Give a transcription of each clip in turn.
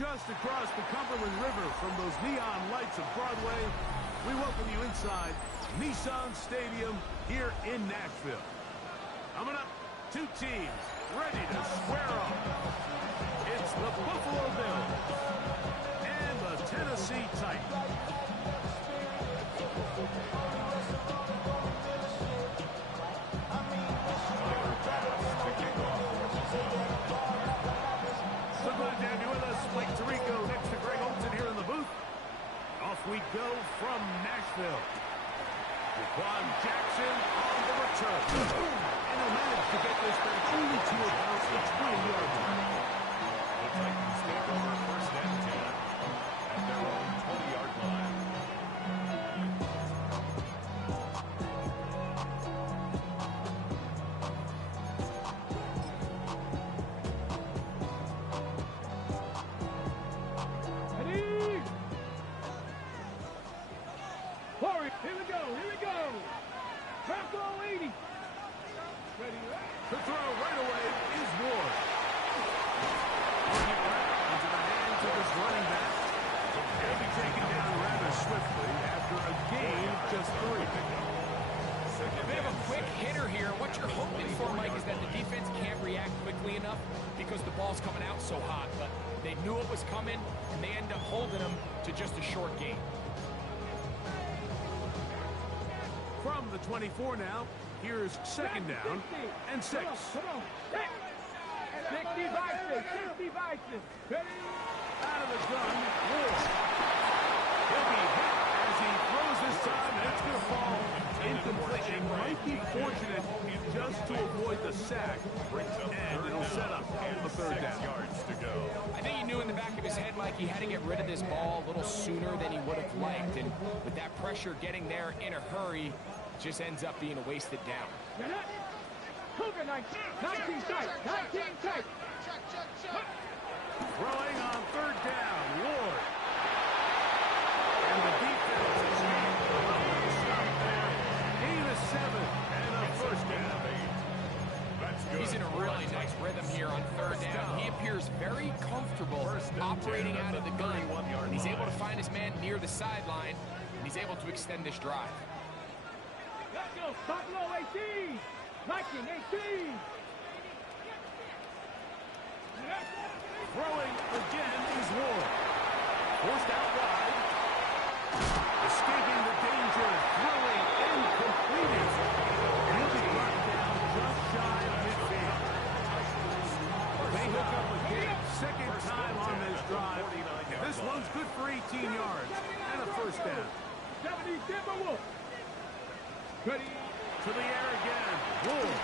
Just across the Cumberland River from those neon lights of Broadway, we welcome you inside Nissan Stadium here in Nashville. Coming up, two teams ready to square off. It's the Buffalo Bills and the Tennessee Titans. So glad to have you with us. Blake Tirico next to Greg Olsen here in the booth. Off we go from Nashville. Jaquan Jackson on the return. And he'll manage to get this back only to about the 20-yard line. The Titans take over first and 10 at their own 20-yard line. The throw right away is Ward. Into the hands of his running back. He'll be taken down rather swiftly after a gain of just 3. They have a quick hitter here. What you're hoping for, Mike, is that the defense can't react quickly enough because the ball's coming out so hot. But they knew it was coming, and they end up holding them to just a short gain. From the 24 now, here's second down and 6. Come on. 60 vices. Out of the gun, Ward. He'll be hit as he throws this time, and it's going to fall incomplete. He might be fortunate just to avoid the sack, and it'll set up on the third down. Yards to go. I think he knew in the back of his head, Mike, he had to get rid of this ball a little sooner than he would have liked. And with that pressure getting there in a hurry, just ends up being a wasted down. Cougar 19 tight. Throwing on third down, Ward. And the defense is stop there. Gain of 7 and a first down. That's good. He's in a really nice rhythm here on third down. He appears very comfortable operating out of the gun. And he's able to find his man near the sideline, and he's able to extend this drive. Let's go. Buffalo 18. 18. Throwing again is Ward. Forced out wide. Escaping the danger. Throwing and completing. He'll be brought down just shy of midfield. They hook up again. Second time on this drive. This one's good for 18 yards and a first down. 70 Timberwolves. Ready. To the air again. Ward.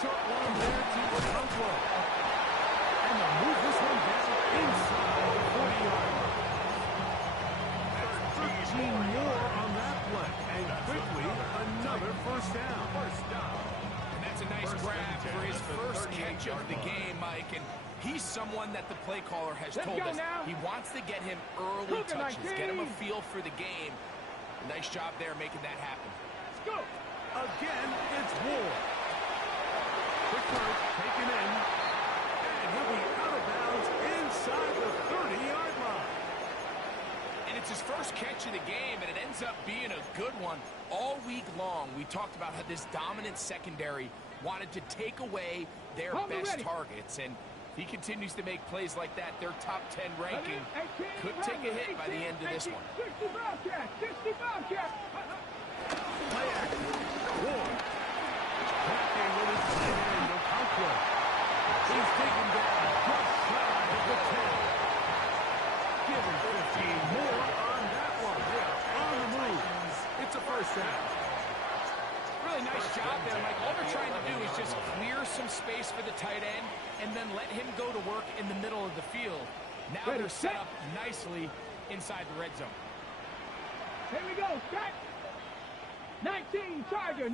Short one there to Okonkwo. And they'll move this one down inside the 40-yard line. That's 13 more on that play. And quickly, another first down. And that's a nice grab for his first catch of the game, Mike. And he's someone that the play caller has told us he wants to get him early touches, get him a feel for the game. Nice job there making that happen. Let's go. Again, it's Ward. Quick work, taken in. And he'll be out of bounds inside the 30-yard line. And it's his first catch of the game, and it ends up being a good one. All week long, we talked about how this dominant secondary wanted to take away their best targets. And he continues to make plays like that. Their top 10 ranking could take a hit by the end of this one. 60 Bobcat. Play action. Ward. Attacking with his right hand, Okonkwo. He's taken down just shy of the 10. Give him 15 more on that one. Yeah, on the move. It's a first down. Really nice job there, Mike. All they're trying to do is just clear some space for the tight end and then let him go to work in the middle of the field. Now they're set up nicely inside the red zone. Here we go. Set. 19 Tiger.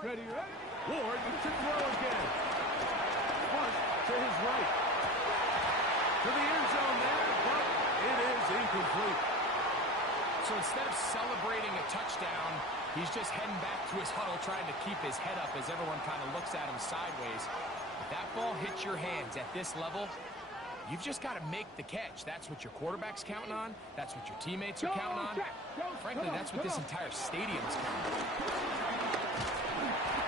Ready? Ward to throw again. Punt to his right. To the end zone there, but it is incomplete. So instead of celebrating a touchdown, he He's just heading back to his huddle, trying to keep his head up as everyone kind of looks at him sideways. If that ball hits your hands at this level, you've just got to make the catch. That's what your quarterback's counting on. That's what your teammates are counting on. Frankly, that's what this entire stadium's counting on.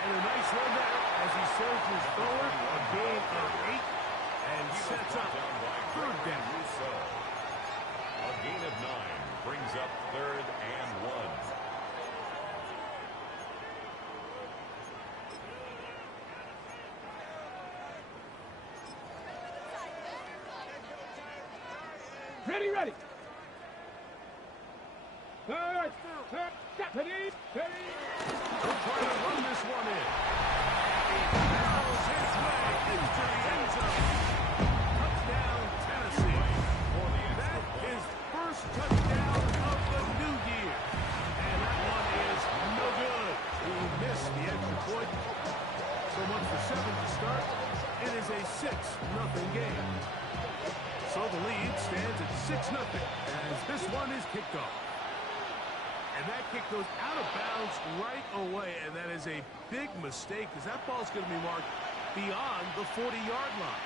And a nice run there as he surges forward, a gain of 8, and sets up third down. A gain of 9 brings up 3rd and 1. Ready, ready. Ready, ready. They'll try to run this one in. He barrels his way into the end zone. Touchdown, Tennessee. That is first touchdown of the new year. And that one is no good. He missed the extra point. So much for 7 to start. It is a 6-0 game. So the lead stands at 6-0 as this one is kicked off. And that kick goes out of bounds right away, and that is a big mistake because that ball's going to be marked beyond the 40-yard line.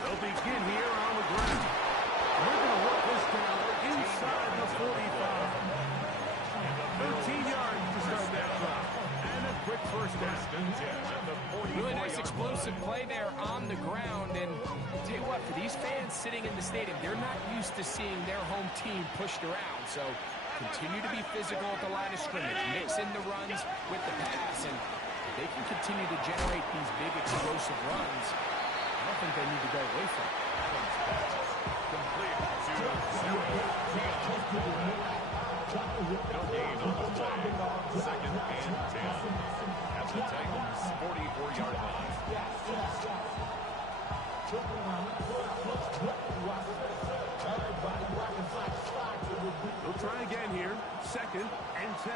They'll begin here on the ground. We're going to work this down inside the 45. 13 yards to start that drive. And a quick first down. Really nice explosive play there on the ground. And I'll tell you what, for these fans sitting in the stadium, they're not used to seeing their home team pushed around. So continue to be physical at the line of scrimmage. Mix in the runs with the pass. And if they can continue to generate these big explosive runs, I don't think they need to go away from it. Complete to no gain on the play. 2nd and 10 at the Titans' 44-yard line. They'll try again here. 2nd and 10.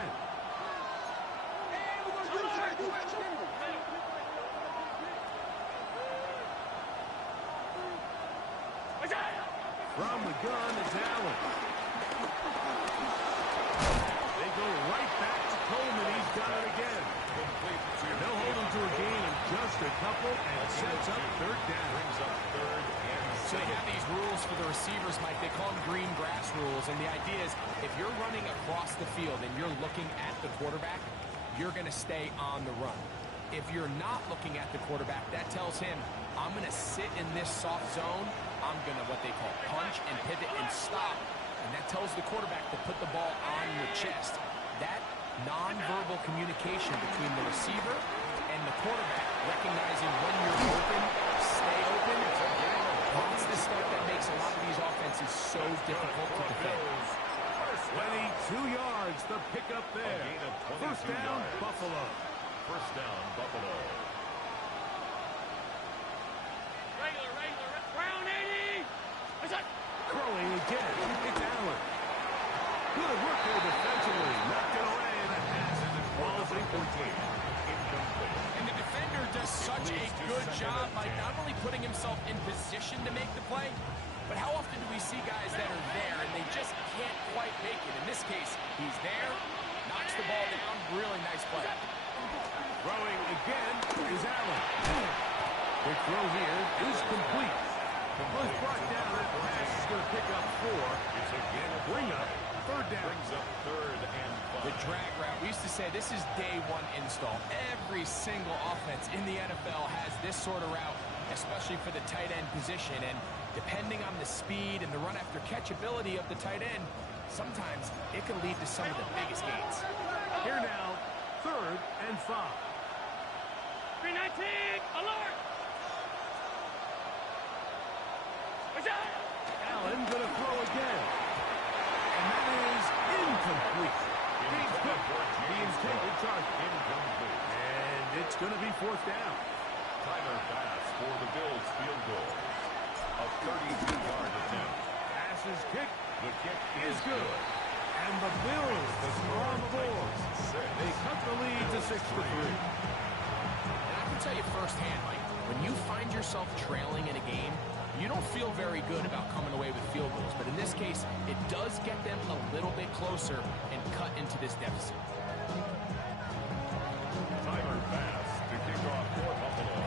From the gun is Allen. They go right back to Coleman. He's got it again. They'll hold him to a gain of just a couple and sets up 3rd down. Brings up 3rd and So they have these rules for the receivers, Mike. They call them green grass rules. And the idea is if you're running across the field and you're looking at the quarterback, you're going to stay on the run. If you're not looking at the quarterback, that tells him, I'm going to sit in this soft zone. I'm going to what they call punch and pivot and stop. And that tells the quarterback to put the ball on your chest. That nonverbal communication between the receiver and the quarterback, recognizing when you're open, stay open, that's the stuff that makes a lot of these offenses so difficult to defend. 22 yards, the pickup there. First down, Buffalo. First down, Buffalo. Round 80. Throwing again, it's Allen. Good work there defensively. Knocked it away, and the pass as it falls incomplete. And the defender does such a good job by not only putting himself in position to make the play, but how often do we see guys that are there and they just can't quite make it? In this case, he's there, knocks the ball down, really nice play. Throwing again is Allen. Quick throw here is complete. The push brought down, that pass is going to pick up 4. It's again a bring up. 3rd down. Brings up 3rd and 5. The drag route, we used to say this is day 1 install. Every single offense in the NFL has this sort of route, especially for the tight end position. And depending on the speed and the run after catch ability of the tight end, sometimes it can lead to some of the biggest gains. Here now, 3rd and 5. 319, alert! Allen going to throw again. And that is incomplete. James Cook, the intended target. Incomplete. And it's going to be 4th down. Tyler Bass for the Bills field goal. A 32-yard attempt. Pass is kicked. The kick Is good. And the Bills are on the board. They cut the lead to 6-3. And I can tell you firsthand, Mike, when you find yourself trailing in a game, you don't feel very good about coming away with field goals. But in this case, it does get them a little bit closer and cut into this deficit. Tyler Bass to kick off for Buffalo.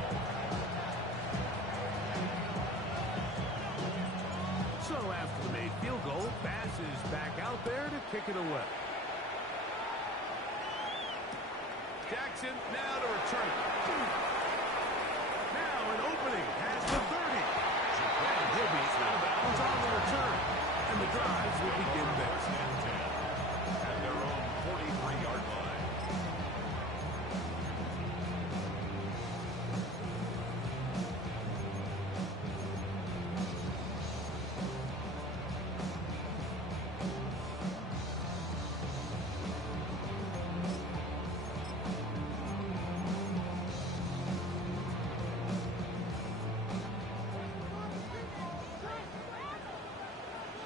So after the made field goal, Bass is back out there to kick it away. Jackson now to return it. Now an opening has the 30. And he'll be out of bounds on the return. And the drives will begin there. First and 10 at their own 43-yard line.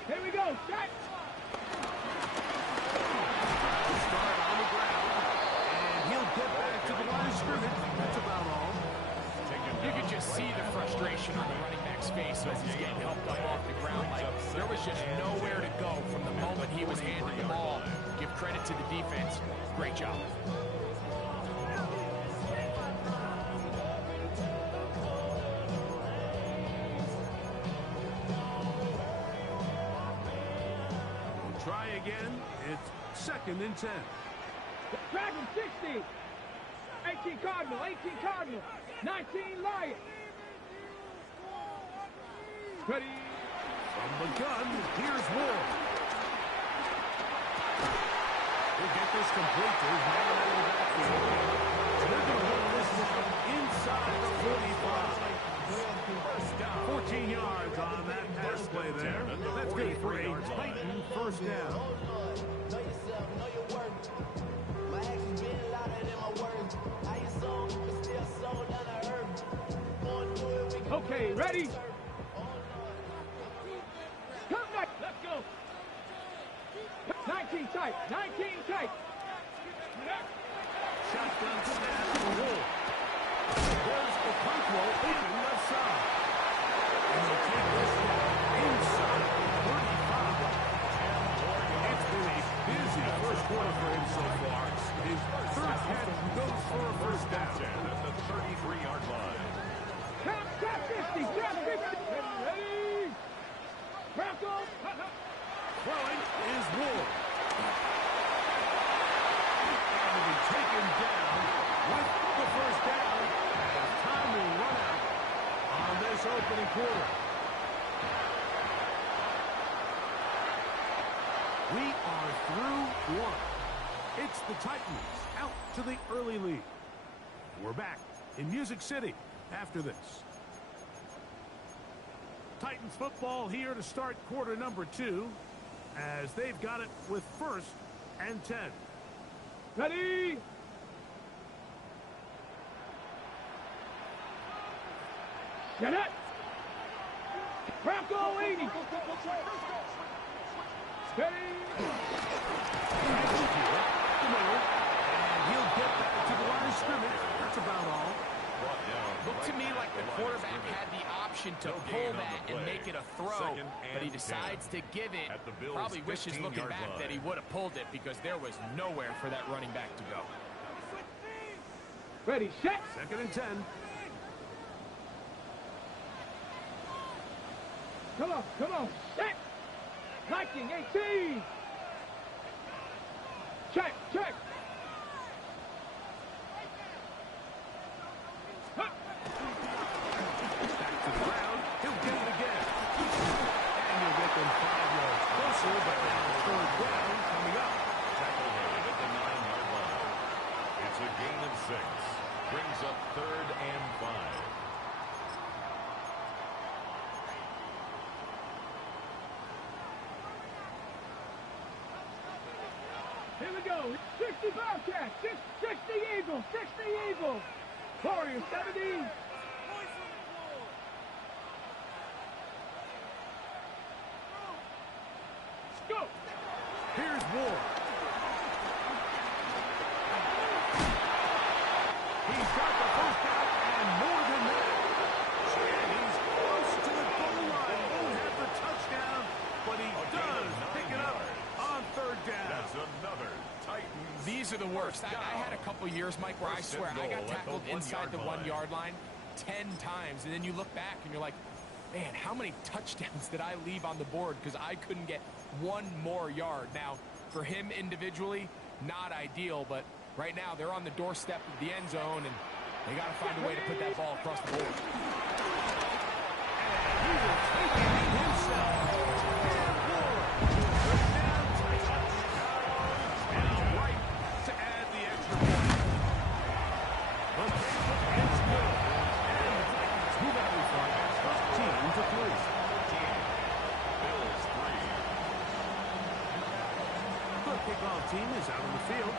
Here we go. Set. Start on the ground. And he'll get back to the line of scrimmage. That's about all. You could just see the frustration on the running back's face as he's getting helped up off the ground. Like, there was just nowhere to go from the moment he was handed the ball. Give credit to the defense. Great job. Try again. It's 2nd and 10. Drag him 60. 18 Cardinal. 18 Cardinal. 19 Lion. Ready. From the gun, here's Ward. He'll get this complete to his man out of the backfield. And they're going to run this one inside the 45. 14 yards on that pass play there. That's good for a Titan first down. Okay, ready? Come back. Let's go. 19 tight. 19 tight. Shotgun snap for Wolf. There's the punt roll open left side. And they'll take this one inside the 35. It's been a busy first quarter for him so far. His third catch goes for a first down. At the 33-yard line. Tap 50. Tap 50. Ready? Crackle. Throwing is Ward. And will be taken down with the first down as time will run out on this opening quarter. We are through one. It's the Titans out to the early lead. We're back in Music City after this. Titans football here to start quarter number 2 as they've got it with 1st and 10. Ready? Get it. Crackle 80. Steady. And he'll get back to the line of scrimmage. That's about all. Looked to me like the quarterback had the option to pull that and make it a throw, but he decides to give it. Probably wishes looking back that he would have pulled it because there was nowhere for that running back to go. Ready, set. 2nd and 10. Come on, set. 1918. Check. Huh. Back to the ground. He'll get it again. And he'll get them 5 yards closer, but now 3rd down coming up. Tackle made at the 9-yard line. It's a gain of 6. Brings up 3rd and 5. Here we go. 60 Bobcats. 60 Eagles. 60 Eagles. Warriors 70. go. Here's Ward. He's got the first down and more than that. And he's close to the goal line. Won't have the touchdown, but he does pick it up on third down. That's another Titans. These are the worst. I had a couple years, Mike, where I swear I got tackled inside the 1 yard line 10 times, and then you look back and you're like, man, how many touchdowns did I leave on the board because I couldn't get one more yard? Now, for him individually, not ideal, but right now they're on the doorstep of the end zone, and they got to find a way to put that ball across the board. And he will take it himself. And Ward. First down, Titans. Now right to add the extra point. The kick is good. And the Titans move out in front. 13-3. Bills 3. The kickoff team is out on the field.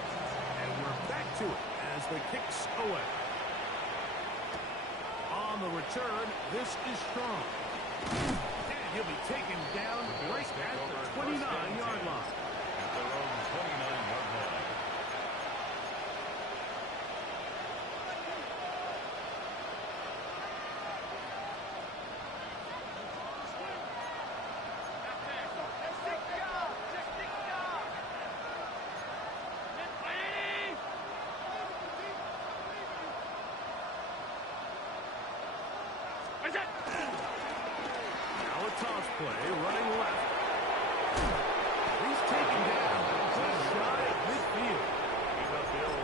And we're back to it as the kicks away. On the return, this is Strong. And he'll be taken down right at the 29-yard line. At their own 29-yard line. Now a toss play, running left. He's taken down just shy of midfield.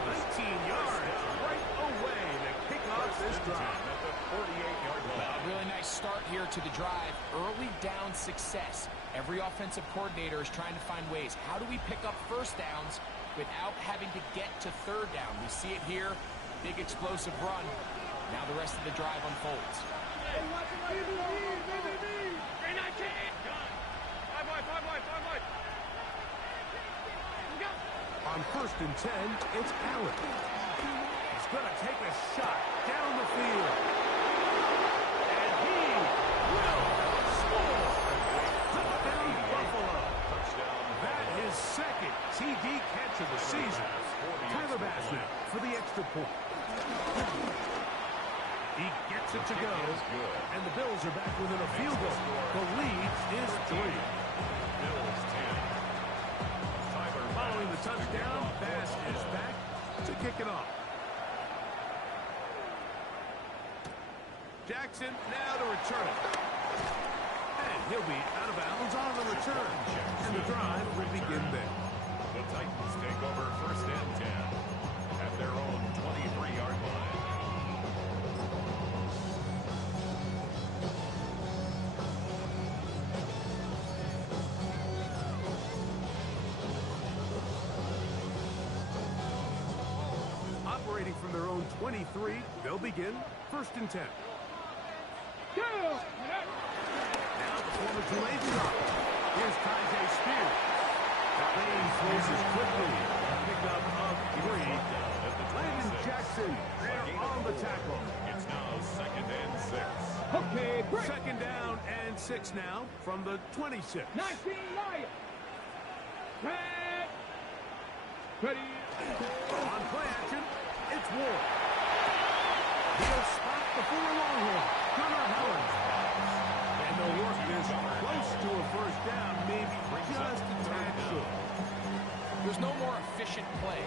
19 yards right away to kick off this drive. At the 48-yard line. A really nice start here to the drive. Early down success. Every offensive coordinator is trying to find ways. How do we pick up first downs without having to get to third down? We see it here. Big explosive run. Now the rest of the drive unfolds. On 1st and 10, it's Allen. He's going to take a shot down the field. And he will score. Touchdown, Buffalo. That is second TD catch of the season. Tyler Bass for the extra point. He gets it to go, and the Bills are back within a field goal. The lead is 3. Bills 10. Following the touchdown, Bass is back to kick it off. Jackson now to return it. And he'll be out of bounds on the return. And the drive will begin there. The Titans take over 1st and 10 at their own 23-yard line. Operating from their own 23, they'll begin 1st and 10. Go. Now the former Tulane drop. Here's Tyjae Spears. Lane closes quickly. Pickup of 3. Landon Jackson, they're on the tackle. It's now 2nd and 6. Okay, break. 2nd down and 6 now from the 26. 19 Lions. Red. Ready. On play action, it's Ward. He'll spot the former Longhorn, Connor Howard. And the work is close to a first down, maybe just a tad short. There's no more efficient play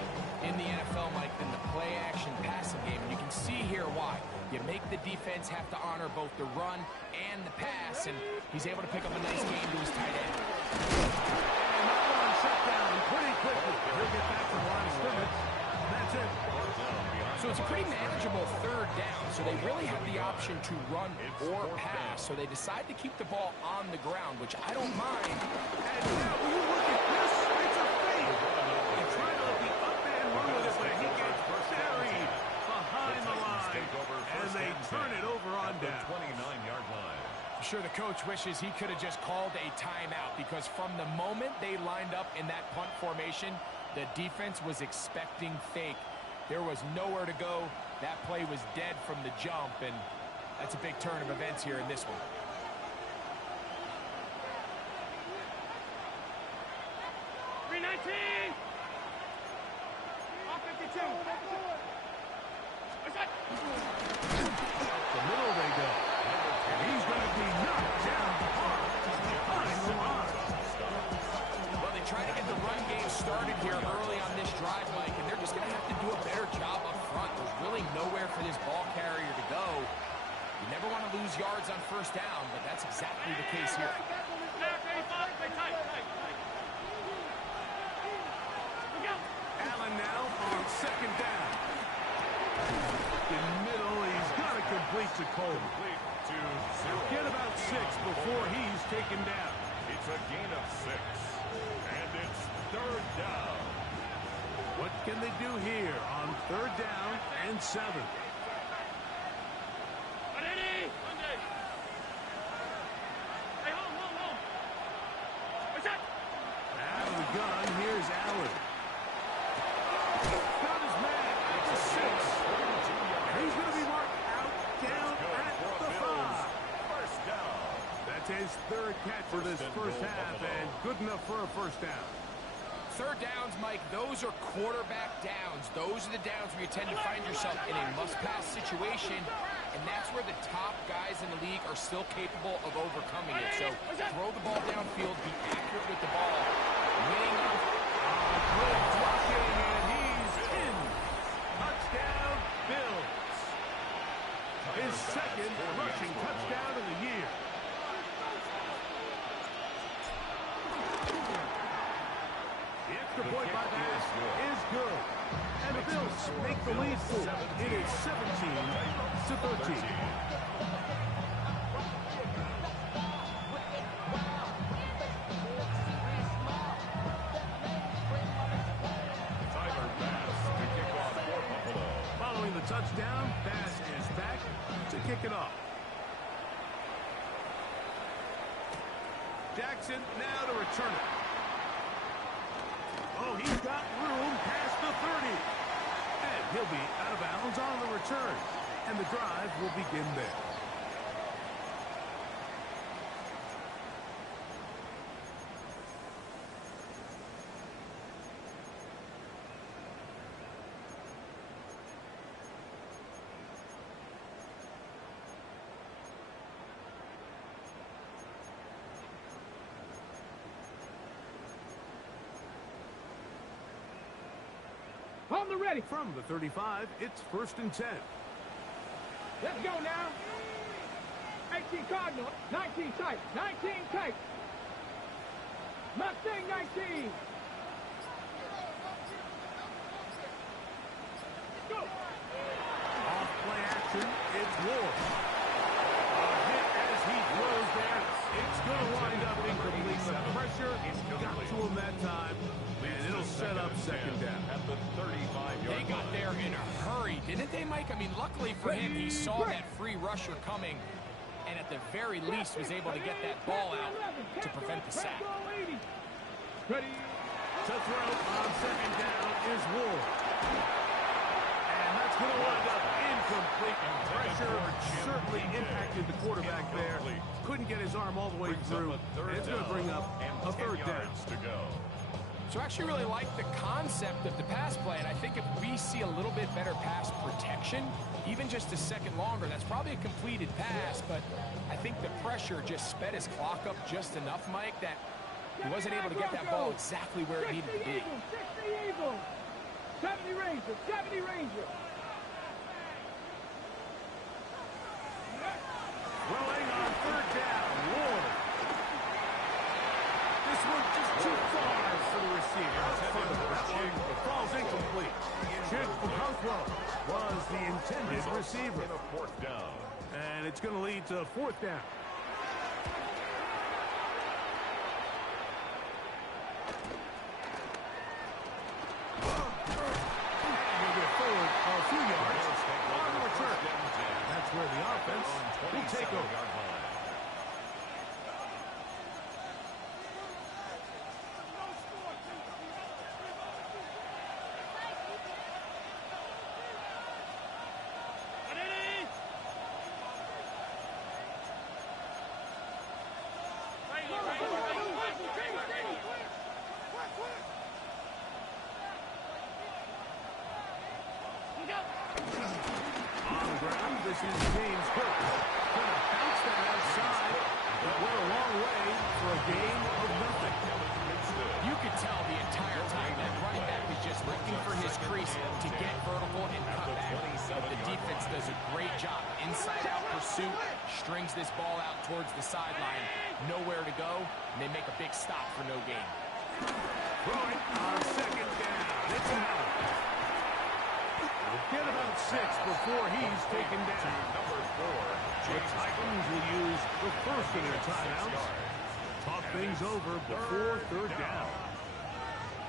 in the NFL, Mike, than the play-action passing game. And you can see here why. You make the defense have to honor both the run and the pass, and he's able to pick up a nice game to his tight end. And that one shut down pretty quickly. He'll get back to the line of scrimmage. That's it. So it's a pretty manageable 3rd down, so they really have the option to run or pass. So they decide to keep the ball on the ground, which I don't mind. And now, will you look at this? It's a fake. They try to let the up man run with it, but he gets buried behind the line. And they turn it over on down. 29-yard line. I'm sure the coach wishes he could have just called a timeout, because from the moment they lined up in that punt formation, the defense was expecting fake. There was nowhere to go. That play was dead from the jump, and that's a big turn of events here in this one. lose yards on first down, but that's exactly the case here. Allen now on second down. In middle, he's got to complete to Cole. Get about 6 before he's taken down. It's a gain of 6. And it's third down. What can they do here on third down and 7? Out of the gun, here's Allen. Got his man at the 6. He's going to be marked out down at the 5. First down. That's his third catch for this first half, and good enough for a first down. Third downs, Mike, those are quarterback downs. Those are the downs where you tend to find yourself in a must-pass situation, and that's where the top guys in the league are still capable of overcoming it. So throw the ball downfield, be accurate with the ball. Winning off Good blocking, and he's in. Touchdown, Bills. His second rushing touchdown of the year. The extra point by pass is good. And the Bills make the lead full. It is 17-13. Tyler Bass to kick off for Buffalo. Following the touchdown, Bass is back to kick it off. Jackson now to return it. Oh, he's got room past the 30. And he'll be out of bounds on the return. And the drive will begin there. On the ready. From the 35, it's 1st and 10. Let's go now. 18 Cardinal, 19 tight, 19 tight. Mustang 19. Go. Off play action, it's Ward. A hit as he throws there. It's going to wind up incomplete. The pressure got to him that time, and it'll set up second down. At the 35-yard line. They got there in a hurry, didn't they, Mike? I mean, luckily for him, he saw that free rusher coming, and at the very least was able to get that ball out to prevent the sack. Ready. To throw on second down is Ward. And that's going to wind up incomplete. Pressure certainly impacted the quarterback there. Couldn't get his arm all the way through. And it's going to bring up a third down. To go. So I actually really like the concept of the pass play, and I think if we see a little bit better pass protection, even just a second longer, that's probably a completed pass, but I think the pressure just sped his clock up just enough, Mike, that he wasn't able to get that ball exactly where it needed to be. 60 Eagle. 70 Ranger. 70 Ranger. Throwing on third down, Ward. This one just too far for the receiver. Falls incomplete. Chig Okonkwo was the intended receiver. In a fourth down. And it's going to lead to fourth down. We'll get forward a few yards on the return. That's where the offense will take over. On the ground, this is James Cook. Gonna bounce that outside, but went a long way for a gain of nothing. You could tell the entire time that running back was just looking for his crease to get vertical and cut back. But the defense does a great job. Inside-out pursuit, strings this ball out towards the sideline. Nowhere to go, and they make a big stop for no gain. Throwing on second down. It's out. We'll get about 6 before he's taken down. Number 4, The Titans will use the first of their timeouts. Talk things over before third down.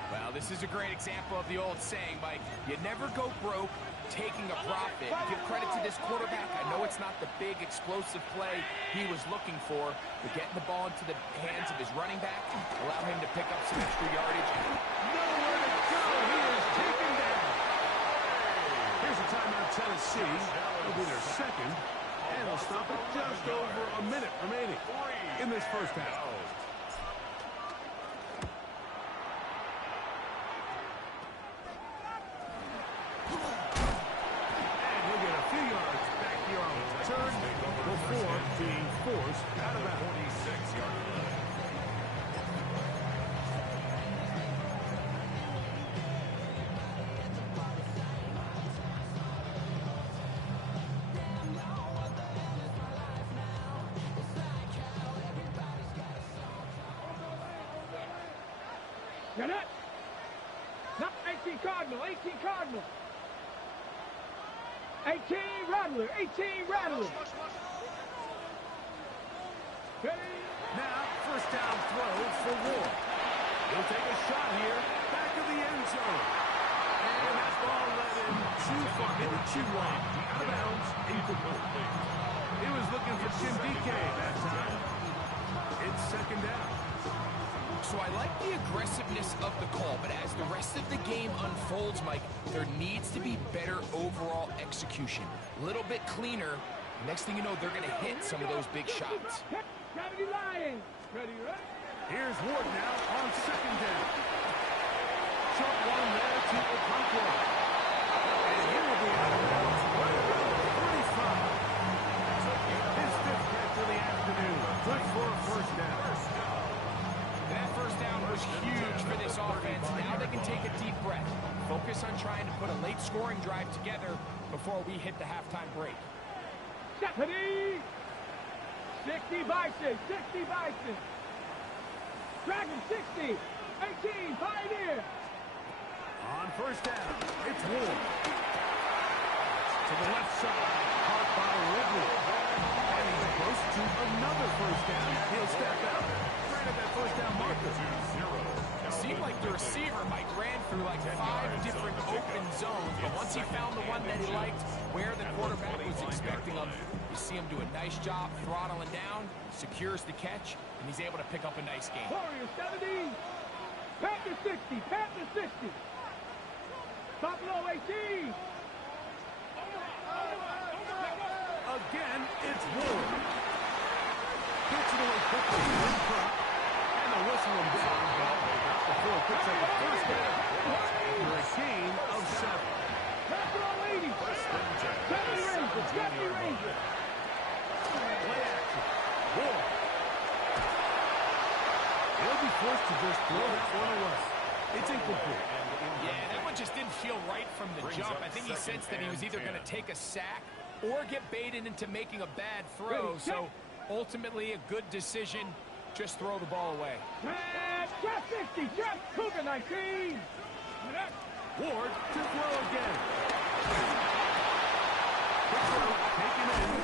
Well, this is a great example of the old saying, Mike. You never go broke taking a profit. Give credit to this quarterback. I know it's not the big explosive play he was looking for, but getting the ball into the hands of his running back, allow him to pick up some extra yardage. Nowhere to go. He is taken down. Here's a timeout, Tennessee. It'll be their second, and they'll stop it just over a minute remaining in this first half. Before being forced out of bounds. 46-yard line. Got it. Not 18 Cardinal, 18 Cardinal. 18 Rattler, 18 Rattler. Now, first down throw for Ward. He'll take a shot here, back of the end zone. And that ball led him too far, maybe too long. Out of bounds, incomplete. He was looking for Jim DK that time. It's second down. So I like the aggressiveness of the call, but as the rest of the game unfolds, Mike, there needs to be better overall execution. A little bit cleaner. Next thing you know, they're going to hit some of those big shots. Ready, Lions. Ready, ready. Here's Ward now on second down. Short one there to Okonkwo. And he will be out of bounds right around the 35. His fifth catch of the afternoon. Good for a first down. And that first down was huge for this offense. Now they can take a deep breath. Focus on trying to put a late scoring drive together before we hit the halftime break. Stephanie! 60 Bison, 60 Bison. Dragon 60, 18 Pioneer. On first down, it's Ward. To the left side, caught by Ridley. And he's close to another first down. He'll step out. Right at that first down marker. It seemed like the receiver, Mike, ran through like 5 different open zones, but once he found the one that he liked, where the quarterback was expecting him, you see him do a nice job throttling down, secures the catch, and he's able to pick up a nice gain. Warrior 70, Panther 60, Panther 60. Buffalo 18. Again, it's Ward. Gets it away quickly in front. And the whistle him down. Not before it picks up the first down. For a gain of 7. Buffalo 80. 70 Rangers, 70 Rangers. Play action. Ward. He'll be forced to just throw that one away. It's incomplete. Yeah, that one just didn't feel right from the jump. I think he sensed that he was either going to take a sack or get baited into making a bad throw. So ultimately a good decision. Just throw the ball away. Trap 60, Trap Cougar 19. Ward to throw again. The throw taken in.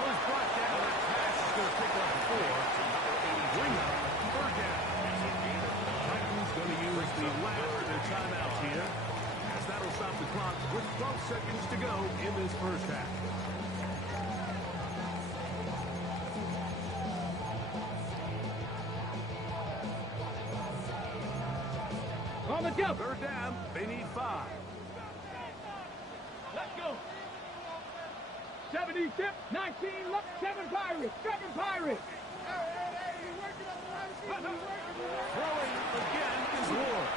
Was brought down. That pass is going to pick up 4. Bring up third down. Titans going to use the last of their timeouts here, as that'll stop the clock with 12 seconds to go in this first half. On the jump. Third down, they need 5. Let's go. 70 tip, 19 left, 7 Pirates, 7 Pirates. Throwing again is Ward.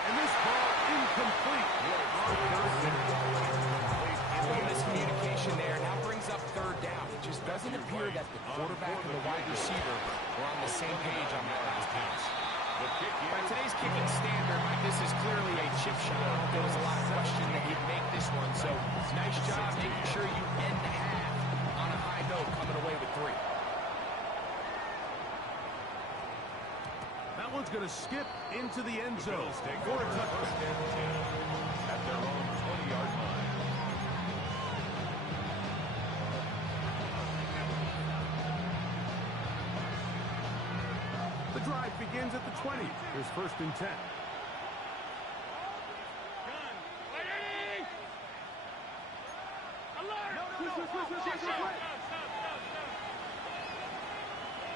And this ball incomplete. Miscommunication there. Now brings up third down. It just doesn't appear that the quarterback and the wide receiver were on the same page on that last pass. By today's kicking standard, Mike, this is clearly a chip shot. There was a lot of question that he'd make this one. So nice job making sure you end the half on a high note. one's going to skip into the end zone for a touchdown at their own 20-yard line. The drive begins at the 20. Here's 1st and 10.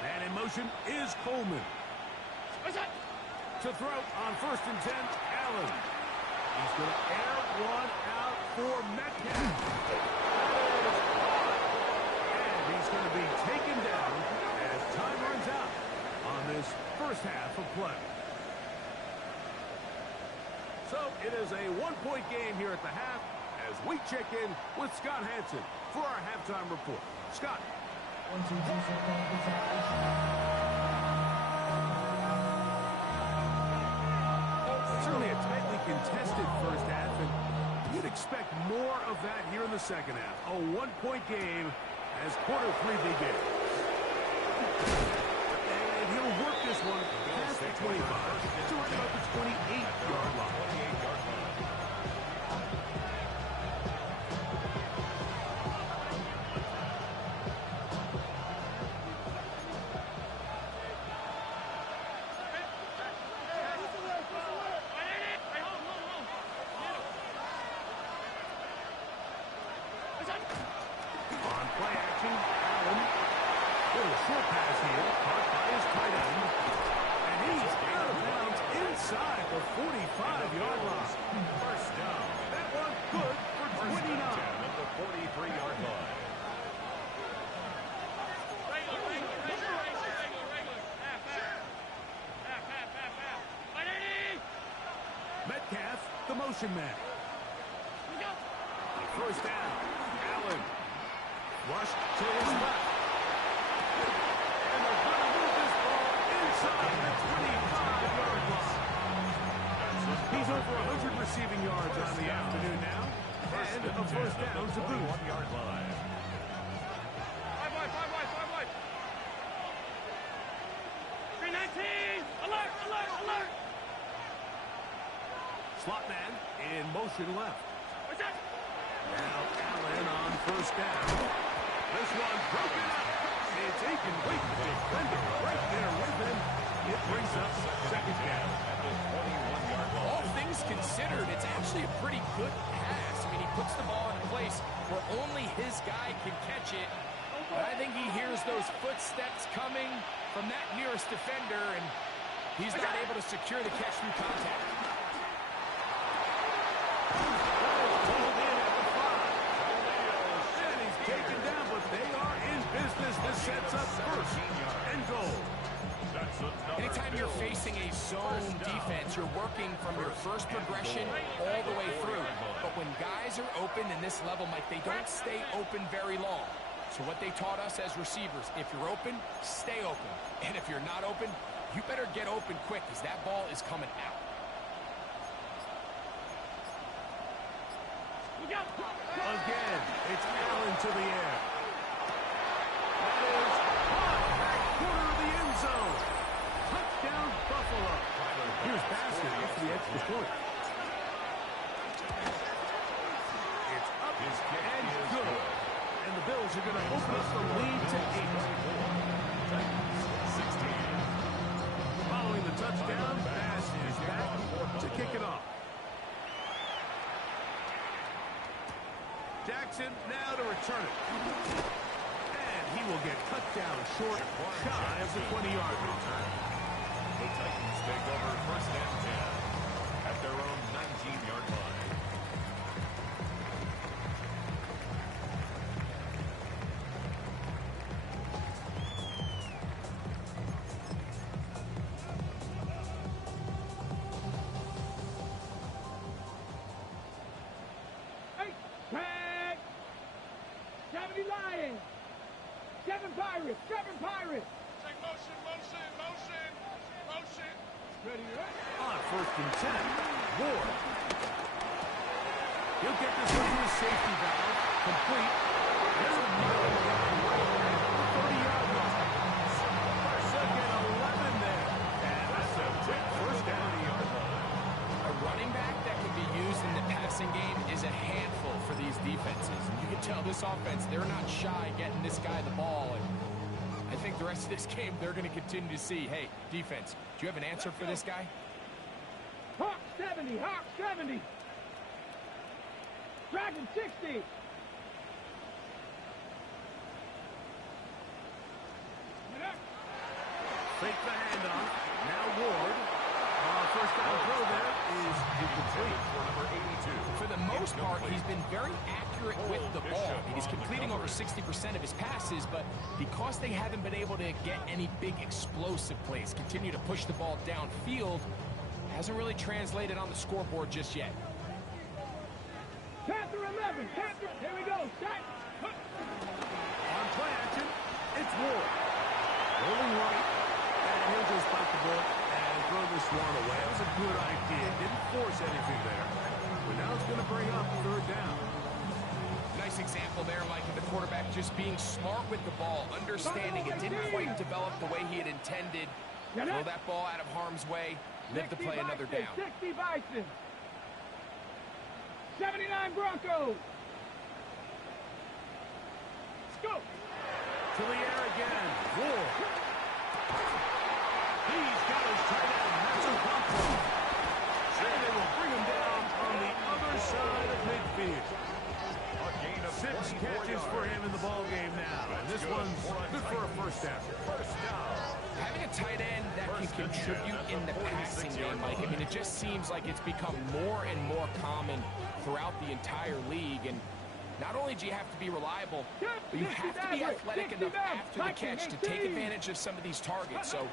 And in motion is Coleman. To throw on 1st and 10, Allen. He's going to air one out for Metcalf. And he's going to be taken down as time runs out on this first half of play. So it is a one-point game here at the half as we check in with Scott Hanson for our halftime report. Scott. Certainly a tightly contested first half, and you'd expect more of that here in the second half. A one-point game as quarter 3 begins. And he'll work this one past the 25 to right about the 28-yard line. On play action, Allen. Little short pass here, caught by his tight end. And he's out of bounds inside the 45-yard line. First down. That one good for 29. At the 43-yard line. Metcalf, the motion man. First down, Allen. Rush to his left. And they're going to move this ball inside the 25-yard line. He's over 100 receiving yards on the afternoon now. And a first down to boot. 1-yard line. Five wide. 319. Alert. Slot man in motion left. What's that? Now Allen on first down. This one broken up. It's incomplete. The defender right there with him. It brings up second down. At the 21-yard line. All things considered, it's actually a pretty good pass. I mean, he puts the ball in a place where only his guy can catch it. But I think he hears those footsteps coming from that nearest defender, and he's not able to secure the catch through contact. And he's taken down, but they are in business. This sets up first and goal. Anytime you're facing a zone defense, you're working from your first progression all the way through. But when guys are open in this level, Mike, they don't stay open very long. So what they taught us as receivers, if you're open, stay open. And if you're not open, you better get open quick because that ball is coming out. Again, it's Allen to the air. That is caught back corner of the end zone. Touchdown, Buffalo. Here's Basket for the extra point. It's up and good. And the Bills are going to open up the lead to 8. Following the touchdown, Bass is back to kick it off. Jackson now to return it. And he will get cut down short, shy of the 20-yard line. The Titans take over first and 10 at their own 19-yard line. Tag. 70 Lions. 7 Pirates. Take motion. Ready. On first and 10, Ward. He'll get this one to his safety valve, complete. There's a right at the 30-yard line. Second 11 there. And that's a defense, they're not shy getting this guy the ball. And I think the rest of this game, they're going to continue to see, hey, defense, do you have an answer for this guy? Hawk 70, Hawk 70. Dragon 60. Fake the handoff. Now Ward. First down throw there is incomplete for number 82. For the most part, he's been very accurate with the ball. He's completing over 60% of his passes, but because they haven't been able to get any big explosive plays, continue to push the ball downfield, hasn't really translated on the scoreboard just yet. Panther 11, Panther, here we go, set. on play action. It's Ward. Rolling right, and he'll just bite the ball and throw this one away. That was a good idea. Didn't force anything there. But now it's going to bring up third down. Nice example there, Mike, of the quarterback just being smart with the ball, understanding it didn't quite develop the way he had intended. Throw that ball out of harm's way, live to play another down. 60 Bison. 79 Broncos. Let's go. To the air again. Ward. He's got his tight end, Matthew Buffalo. And they will bring him down on the other side of midfield. A gain of 6 catches for him in the ball game now. And this one's good for a first down. First down. Having a tight end that can contribute in the passing game, Mike, I mean, it just seems like it's become more and more common throughout the entire league. And not only do you have to be reliable, but you have to be athletic enough after the catch to take advantage of some of these targets. So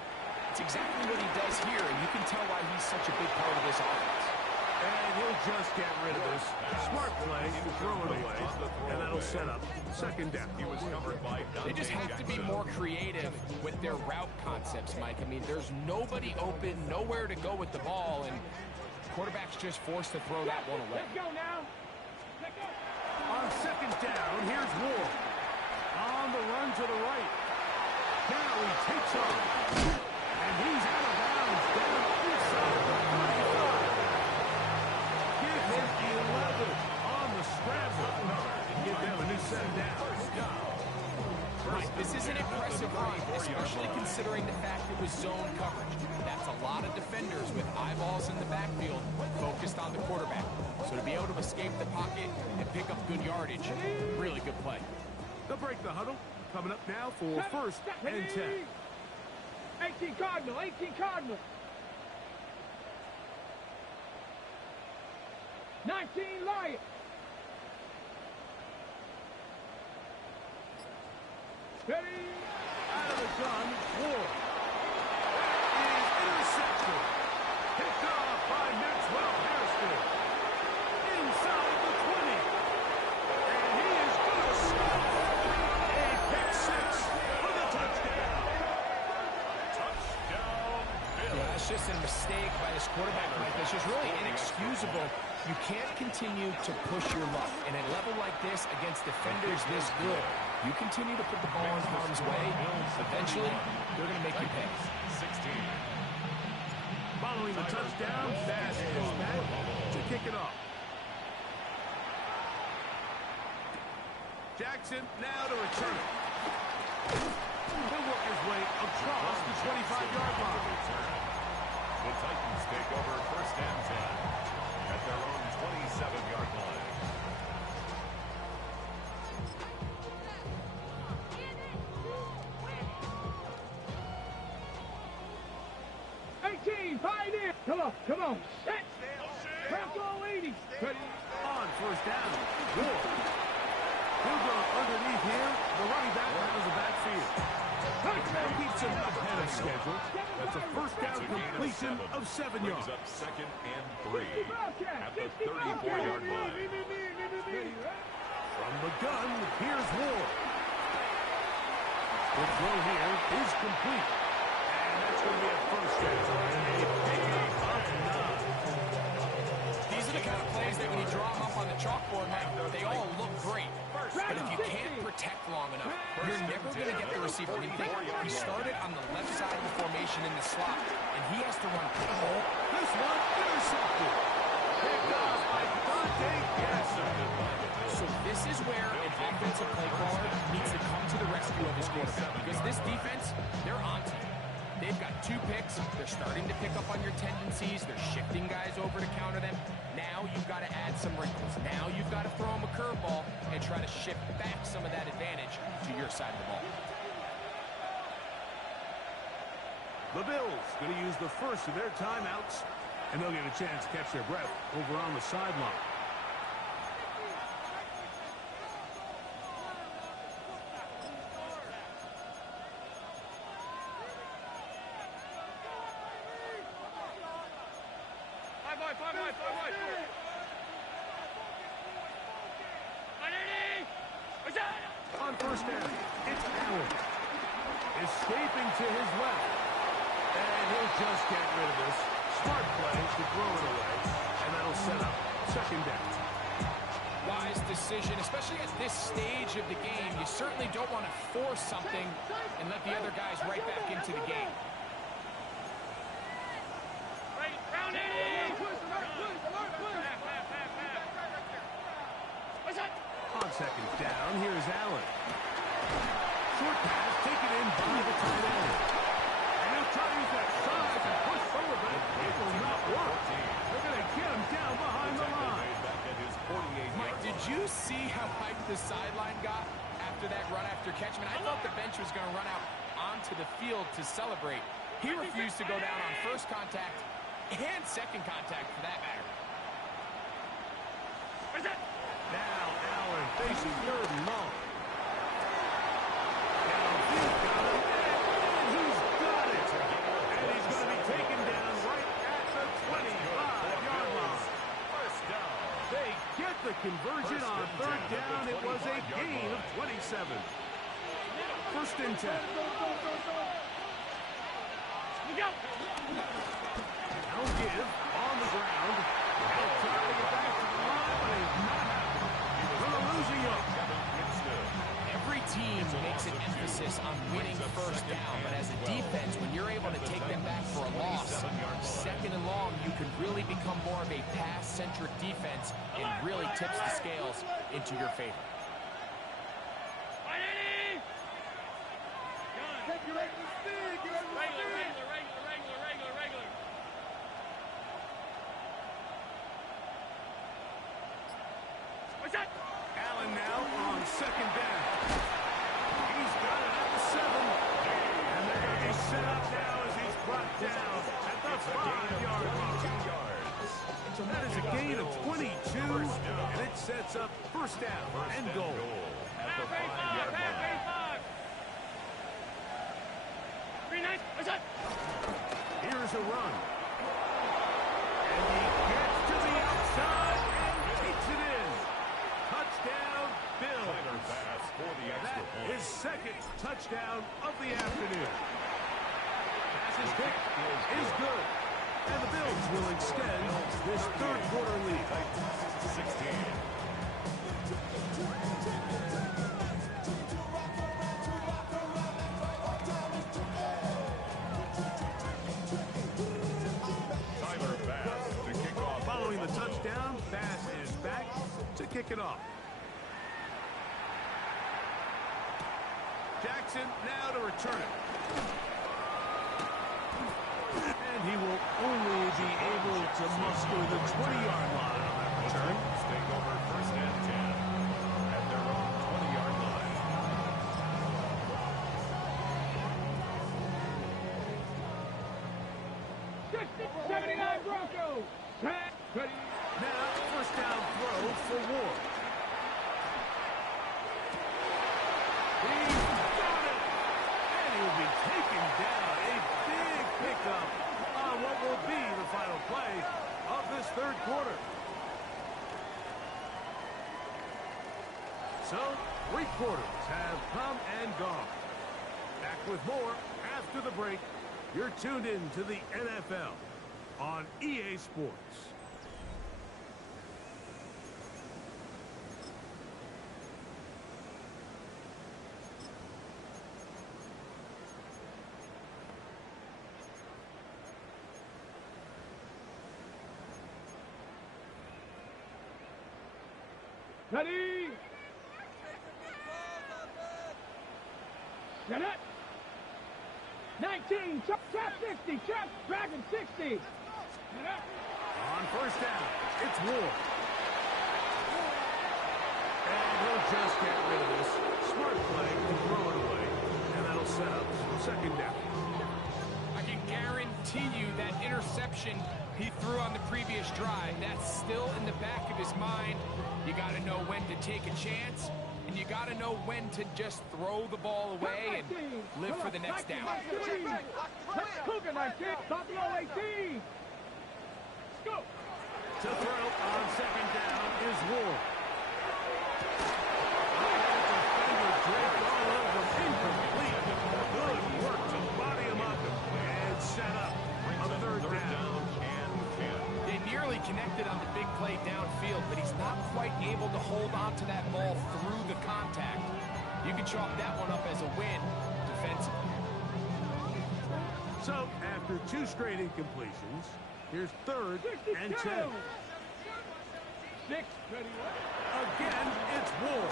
it's exactly what he does here, and you can tell why he's such a big part of this offense. And he'll just get rid of this. Smart play, throw it away, and that'll set up second down. He was covered by They just have to be more creative with their route concepts, Mike. I mean, there's nobody open, nowhere to go with the ball, and quarterback's just forced to throw that one away. Let's go now. Let's go. On second down, here's Ward. On the run to the right. Now he takes off. And he's out of bounds down inside the 35. Give him 11 on the scramble. And give them a new set down. Right, this is an impressive run, especially considering the fact it was zone coverage. That's a lot of defenders with eyeballs in the backfield focused on the quarterback. So to be able to escape the pocket and pick up good yardage, really good play. They'll break the huddle. Coming up now for first and 10. 18 Cardinal, 18 Cardinal. 19 Lion. Ready? Out of the gun, Ward. That is intercepted. Picked off by Maxwell Harrison. Inside the 20. And he is going to score. A pick six for the touchdown. touchdown. Yeah, that's just a mistake by this quarterback, Mike. That's just really inexcusable. You can't continue to push your luck. And at a level like this, against defenders this good, you continue to put the ball in harm's way, eventually, they're going to make you pay. 16. Following the touchdown, Bass is back to kick it off. Jackson now to return it. He'll work his way across the 25-yard line. The Titans take over first and 10 at their own 27-yard line. Pioneer! Come on. Set! Bronco 80. Ready? On first down, Ward. He'll go underneath here. The running back rounds the backfield. That keeps him ahead of schedule. That's a first down completion of 7 yards. Brings up second and 3 at the 34-yard line. From the gun, here's Ward. The throw here is complete. And that's going to be a first down. These are the kind of plays that when you draw them up on the chalkboard, Mike, they all look great. But if you can't protect long enough, you're never going to get the receiver. I mean, think, he started on the left side of the formation in the slot, and he has to run. This one intercepted. Picked off by Dante mistake. Yes. So this is where an offensive play caller needs to come to the rescue of his quarterback, because this defense, they're on to you. They've got 2 picks. They're starting to pick up on your tendencies. They're shifting guys over to counter them. Now you've got to add some wrinkles. Now you've got to throw them a curveball and try to shift back some of that advantage to your side of the ball. The Bills going to use the first of their timeouts, and they'll get a chance to catch their breath over on the sideline. On first down, it's Allen. Escaping to his left. And he'll just get rid of this. Smart play to throw it away. And that'll set up second down. Wise decision, especially at this stage of the game. You certainly don't want to force something and let the other guys right back into the game. On second down, here's Allen. Short pass taken in by the tight end. And he'll try to use that size and push forward, but it will not work. They're going to get him down behind the line. Mike, did you see how hyped the sideline got after that run after catch? I mean, I thought the bench was going to run out onto the field to celebrate. He refused to go down on first contact and second contact, for that matter. Now Allen facing third and long. Downfield got him, and he's got it. And he's going to be taken down right at the 25-yard line. First down. They get the conversion on third down. It was a gain of 27. First and 10. Now give on the ground. He'll try to get back to the line, but he's not happening. We're losing up. Every team makes an emphasis on winning first down, but as a defense, when you're able to take them back for a loss, second and long, you can really become more of a pass-centric defense and really tips the scales into your favor. Allen now on second down. He's got it at the 7. And they're going to be set up now as he's brought down at the 5-yard line. So that is a gain of 22, and it sets up first down and goal. At the 5-yard line. Here's a run. And he gets to the outside and takes it in. Touchdown, Bills. Pass for the extra That point. is second touchdown of the afternoon. Pass is picked, is good. And the Bills will extend this third quarter lead. 16. Tyler Bass to kick off. Following the touchdown, Bass is back to kick it off. Jackson now to return it. And he will only be able to muster the 20-yard line on that return. Take over first and 10 at their own 20-yard line. Broncos. Now, first down throw for Ward. He's got it! And he'll be taken down. A big pickup on what will be the final play of this third quarter. So, 3 quarters have come and gone. Back with more after the break. You're tuned in to the NFL on EA Sports. Ready? Set it. 19, trap 60, trap dragon 60. Set up. On first down, it's Ward. And he'll just get rid of this. Smart play to throw it away. And that'll set up second down. I can guarantee you that interception he threw on the previous drive, that's still in the back of his mind. You got to know when to take a chance, and you got to know when to just throw the ball away and live for the next down. Cougar 19, Buffalo 18. Go. To throw on second down is Ward. Defender draped all over him. Incomplete. Good work to body him up and set up a third down. They nearly connected on the big play downfield, but he's not quite able to hold on to that ball through the contact. You can chalk that one up as a win defensively. So, after two straight incompletions, here's third and 10. 6, ready, Again, it's Ward.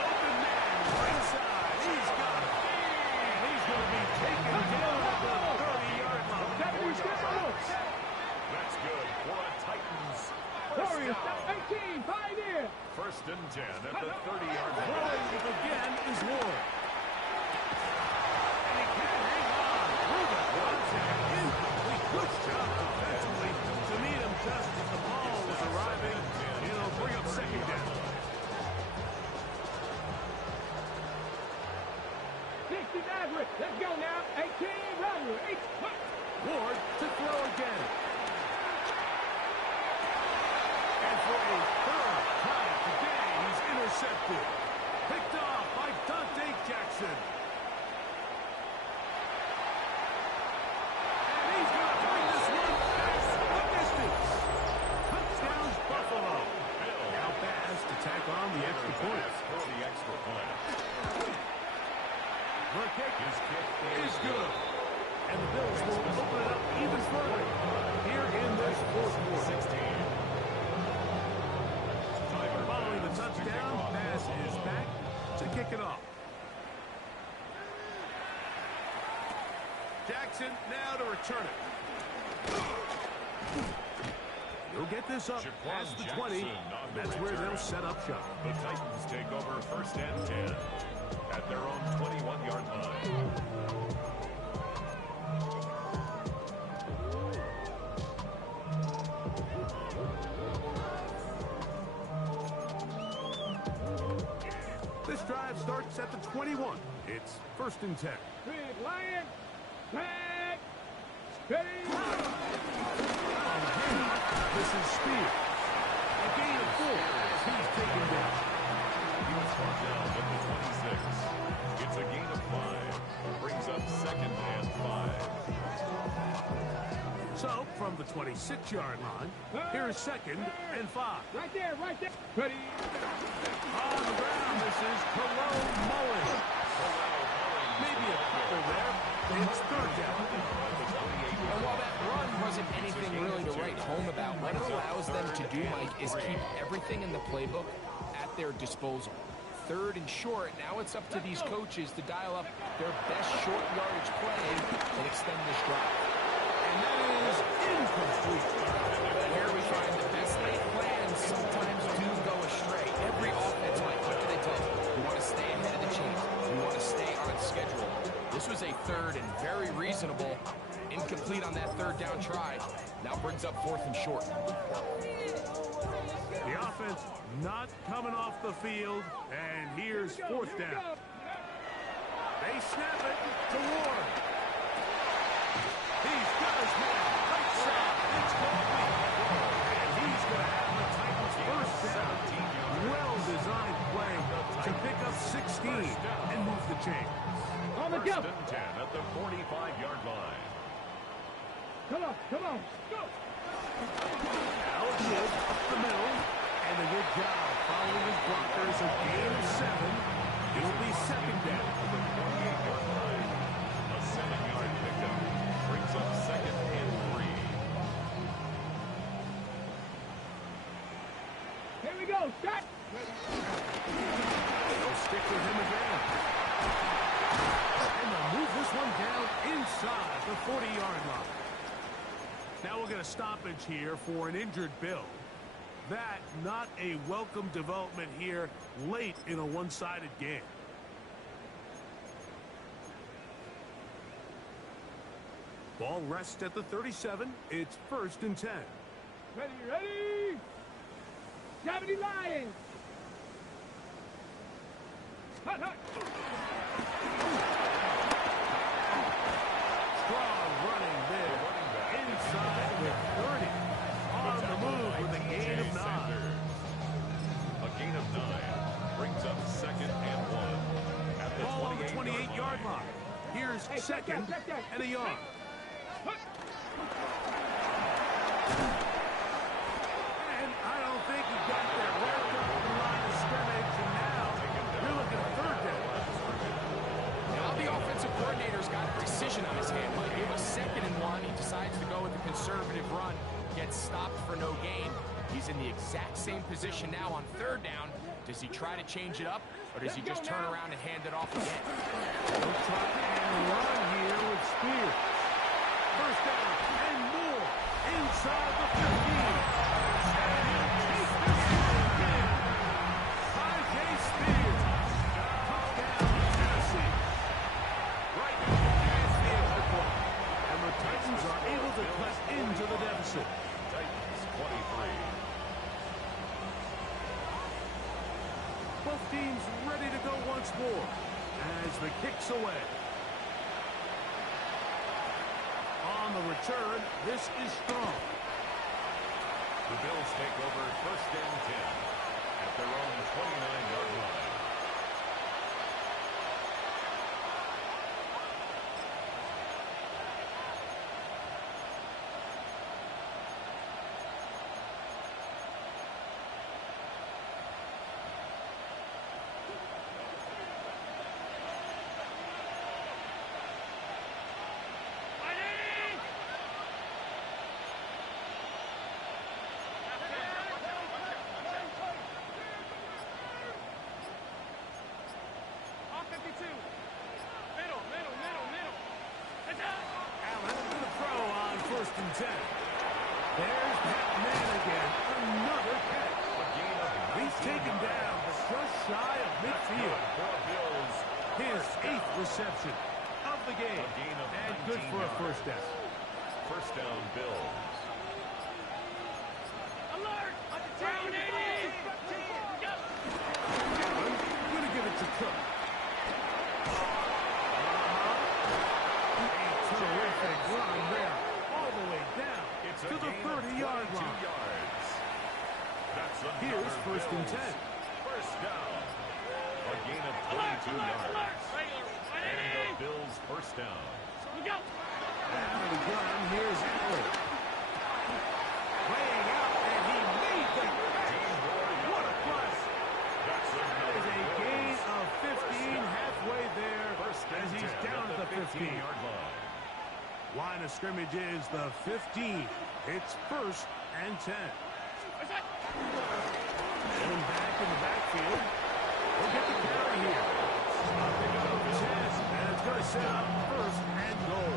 Open man, right side. He's got it. And he's going to be taken down at the 30-yard line. That's good for a Titans first Warriors, down. 18, pioneer. First and 10 at the 30-yard line. Throwing again is Ward. And he can't hang on. Through the contact. Incomplete. Good job defensively to meet him just as the ball was arriving. It'll bring up second down. 60 Nazareth. Let's go now. 18, Roger. 8, Ward to throw again. And for a third time today, he's intercepted. Picked off by Dante Jackson. And he's going to bring this one back the distance. Touchdowns Buffalo. Now Bass to tack on the extra point. For the extra point. The kick is good. And the Bills will open it up even further here in this fourth quarter. 16. Following the touchdown, Bass is back to kick it off. Jackson now to return it. He'll get this up past the 20. That's where they'll set up shop. The Titans take over first and 10 at their own 21-yard line. This drive starts at the 21. It's first and 10. Big Lion. Back. Ready. This is Spears. A gain of 4 as he's taken down. He was brought down at the 26. It's a gain of 5. Brings up second and 5. So, from the 26-yard line, here's second and 5. Right there, right there. Ready. On the ground, this is Cologne Mullen. Maybe a couple there. It's third down. And while that run wasn't anything really to write home about, what it allows them to do, Mike, is keep everything in the playbook at their disposal. Third and short, now it's up to these coaches to dial up their best short yardage play and extend this drive. And that is incomplete. Where we find the best laid plans sometimes do go astray. Every offense, Mike, what do they tell you? We want to stay ahead of the chains. We want to stay on schedule. This was a third and very reasonable. Incomplete on that third down try. Now brings up fourth and short. The offense not coming off the field, and here's fourth down. They snap it to Ward. He's got his man right side. It's complete. And he's going to have the Titans first down. Well-designed play to pick up 16 and move the chains. On the First jump. and 10 at the 45-yard line. Come on, come on. Go. Now it's Wood up the middle. And a good job following his blockers. A gain of 7. It'll be second down. The 48-yard line. A 7-yard pickup. Brings up second and 3. go, set. They'll stick with him again. And they'll move this one down inside the 40-yard line. Now we'll get a stoppage here for an injured Bill. That not a welcome development here late in a one-sided game. Ball rests at the 37. It's 1st and 10. Ready, ready. 70 Lions. Hut, hut. Strong running there. Inside the 30. On the move with a gain of 9. A gain of 9 brings up 2nd and 1 at the Ball on the 28-yard line. Here's Hey, 2nd and a yard. And I don't think he got there right up the line of scrimmage, and now you're looking at 3rd down. Now the offensive coordinator's got a decision on his hand. Mike, it was 2nd and 1. He decides to go with the conservative run, gets stopped for no gain. He's in the exact same position now on 3rd down. Does he try to change it up, or does he just turn around and hand it off again? He'll try and run here with Spears. 1st down and more inside the 15. And he'll take this one again. Tajay Spears. Touchdown, Tennessee. Right now, it's the extra point. And the Titans are able to cut into the deficit. Titans 23. Both teams ready to go once more as the kick's away. On the return, this is strong. The Bills take over 1st and 10 at their own 29-yard line. Allen with a throw on 1st and 10. There's Pat Mannigan, another catch. He's taken down, but just shy of midfield. His 8th reception of the game, and good for a 1st down. 1st down, Bills. Alert! On the down 80! Going to give it to Cook. A terrific run there, all the way down to the 30-yard line. Here's 1st and 10. 1st down. A gain of 22 yards. And the Bills 1st down. Out of the gun, here's Allen. Laying out, and he made the catch. What a play. That is a gain of 15 halfway there as he's down at the 15-yard line. Line of scrimmage is the 15. It's 1st and 10. Going back in the backfield. We'll get the carry here. Picking up his head, and it's going to set up 1st and goal.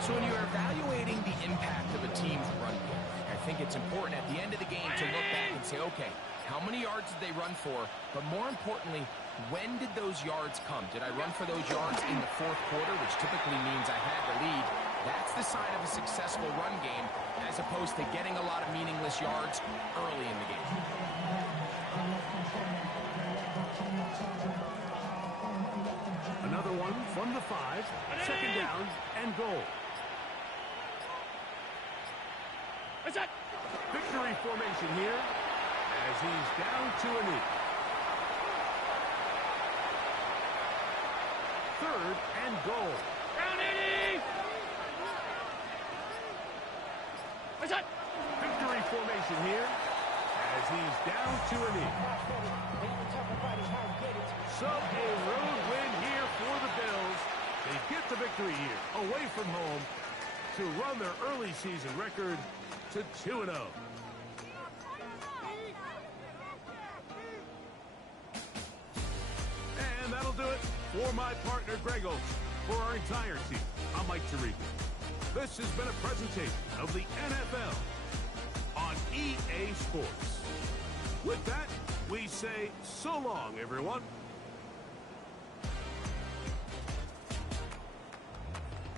So when you're evaluating the impact of a team's run game, I think it's important at the end of the game to look back and say, okay, how many yards did they run for? But more importantly, when did those yards come? Did I run for those yards in the 4th quarter, which typically means I had the lead? That's the sign of a successful run game, as opposed to getting a lot of meaningless yards early in the game. Another one from the 5. 2nd down and goal. Victory formation here as he's down to a knee. 3rd and goal. Victory formation here as he's down to a knee. So a road win here for the Bills. They get the victory here away from home to run their early season record to 2-0. And that'll do it for my partner, Greg Olson. For our entire team, I'm Mike Tirico. This has been a presentation of the NFL on EA Sports. With that, we say so long, everyone.